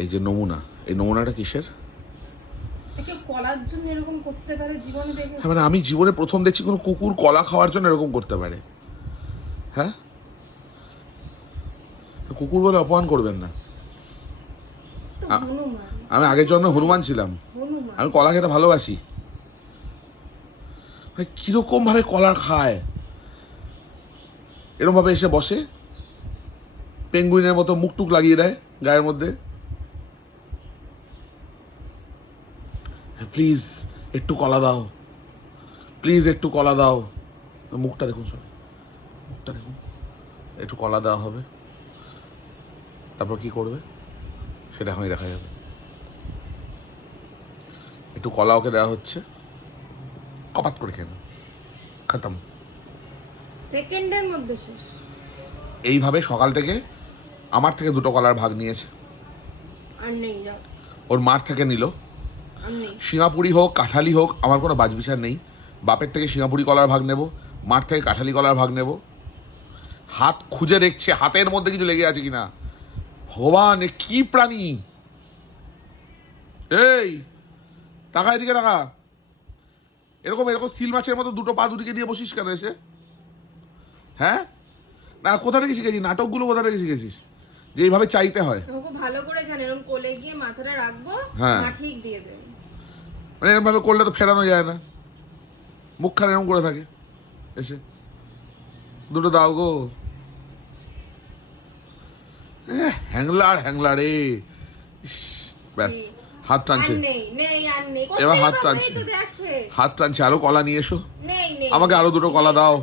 এই যে নমুনা, এই নমুনাটা কিসের? কেউ কলার জন্য এরকম করতে পারে জীবনে দেখে? হ্যাঁ মানে আমি জীবনে প্রথম দেখছি কোনো কুকুর কলা খাওয়ার জন্য এরকম করতে পারে। হ্যাঁ, কুকুর বলে অপমান করবেন না। আমি আগের জন্মে হনুমান ছিলাম, আমি কলা খেতে ভালোবাসি। কিরকম ভাবে কলার খায়, এরকম ভাবে এসে বসে পেঙ্গুইনের মতো মুখ টুক লাগিয়ে দেয় গায়ের মধ্যে। প্লিজ একটু কলা দাও, প্লিজ একটু কলা দাও। মুখটা দেখুন, সব মুখটা দেখুন, একটু কলা দেওয়া হবে, তারপর কি করবে সেটা এখনই দেখা যাবে। একটু কলা ওকে দেওয়া হচ্ছে, কপাত করে খেয়ে খতম, সেকেন্ডের মধ্যে শেষ। এইভাবে সকাল থেকে আমার থেকে 2টো কলার ভাগ নিয়েছে, আর নেই, ওর মার থেকে নিল। সিঙ্গাপুরি হোক কাঁঠালি হোক আমার কোনো বাজবিচার নেই, বাপের থেকে সিঙ্গাপুরি কলার ভাগ নেব, মার থেকে কাঁঠালি কলার ভাগ নেব। হাত খুঁজে দেখছে হাতের মধ্যে কিছু লেগে আছে কিনা। ভগবান, এ কি প্রাণী! এই টাকা, এদিকে টাকা। এরকম এরকম সিল মাছের মতো 2টো পা দুটিকে দিয়ে বসিস কেন এসে? হ্যাঁ না, কোথা থেকে শিখেছিস নাটকগুলো? কোথা থেকে শিখেছিস যে এইভাবে চাইতে হয়? ওকে ভালো করে জানেন, এরকম কোলে গিয়ে মাথাটা রাখবো, হ্যাঁ মা ঠিক দিয়ে দেবে। মানে এরকম ভাবে করলে তো ফেরানো যায় না, মুখখান এরকম করে থাকে। এসে 2টো দাও গো। হ্যাংলার হ্যাংলার রে। ব্যাস, হাত টানছে, এবার হাত টানছে, হাত টানছে। আরো কলা নিয়ে এসো, আমাকে আরো 2টো কলা দাও।